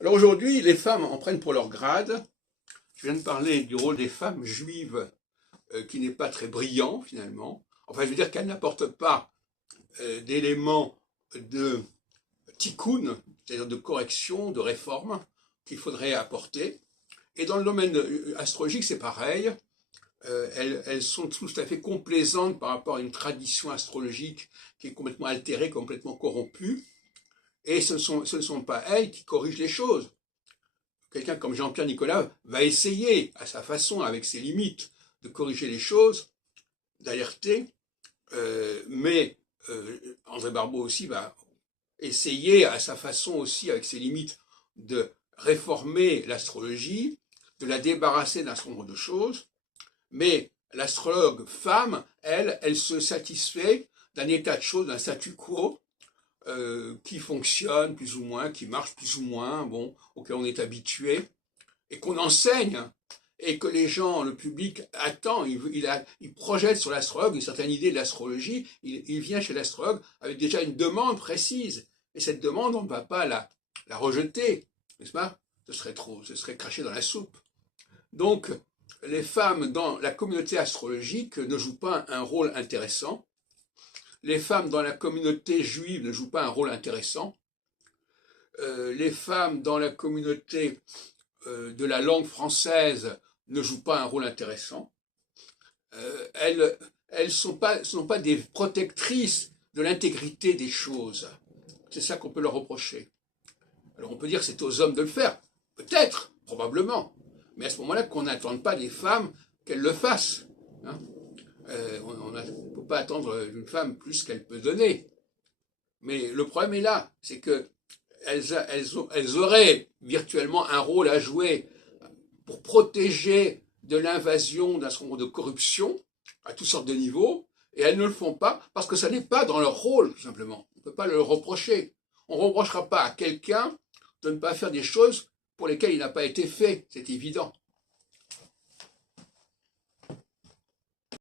Alors aujourd'hui, les femmes en prennent pour leur grade. Je viens de parler du rôle des femmes juives qui n'est pas très brillant finalement. Enfin, je veux dire qu'elles n'apportent pas d'éléments de tikkun, c'est-à-dire de correction, de réforme qu'il faudrait apporter. Et dans le domaine astrologique, c'est pareil. Elles sont tout à fait complaisantes par rapport à une tradition astrologique qui est complètement altérée, complètement corrompue. Et ce ne sont pas elles qui corrigent les choses. Quelqu'un comme Jean-Pierre Nicolas va essayer, à sa façon, avec ses limites, de corriger les choses, d'alerter, mais André Barbeau aussi va essayer, à sa façon aussi, avec ses limites, de réformer l'astrologie, de la débarrasser d'un certain nombre de choses, mais l'astrologue femme, elle se satisfait d'un état de choses, d'un statu quo, qui fonctionne plus ou moins, qui marche plus ou moins, bon, auquel on est habitué, et qu'on enseigne, et que les gens, le public attend, il projette sur l'astrologue une certaine idée de l'astrologie, il vient chez l'astrologue avec déjà une demande précise, et cette demande, on ne va pas la rejeter, n'est-ce pas? Ce serait cracher dans la soupe. Donc, les femmes dans la communauté astrologique ne jouent pas un rôle intéressant. Les femmes dans la communauté juive ne jouent pas un rôle intéressant. Les femmes dans la communauté de la langue française ne jouent pas un rôle intéressant. Elles ne sont pas des protectrices de l'intégrité des choses. C'est ça qu'on peut leur reprocher. Alors on peut dire que c'est aux hommes de le faire. Peut-être, probablement. Mais à ce moment-là, qu'on n'attende pas des femmes qu'elles le fassent. Hein, on ne peut pas attendre d'une femme plus qu'elle peut donner. Mais le problème est là, c'est qu'elles auraient virtuellement un rôle à jouer pour protéger de l'invasion d'un certain nombre de corruption à toutes sortes de niveaux, et elles ne le font pas parce que ça n'est pas dans leur rôle, tout simplement. On ne peut pas le reprocher. On ne reprochera pas à quelqu'un de ne pas faire des choses pour lesquelles il n'a pas été fait, c'est évident.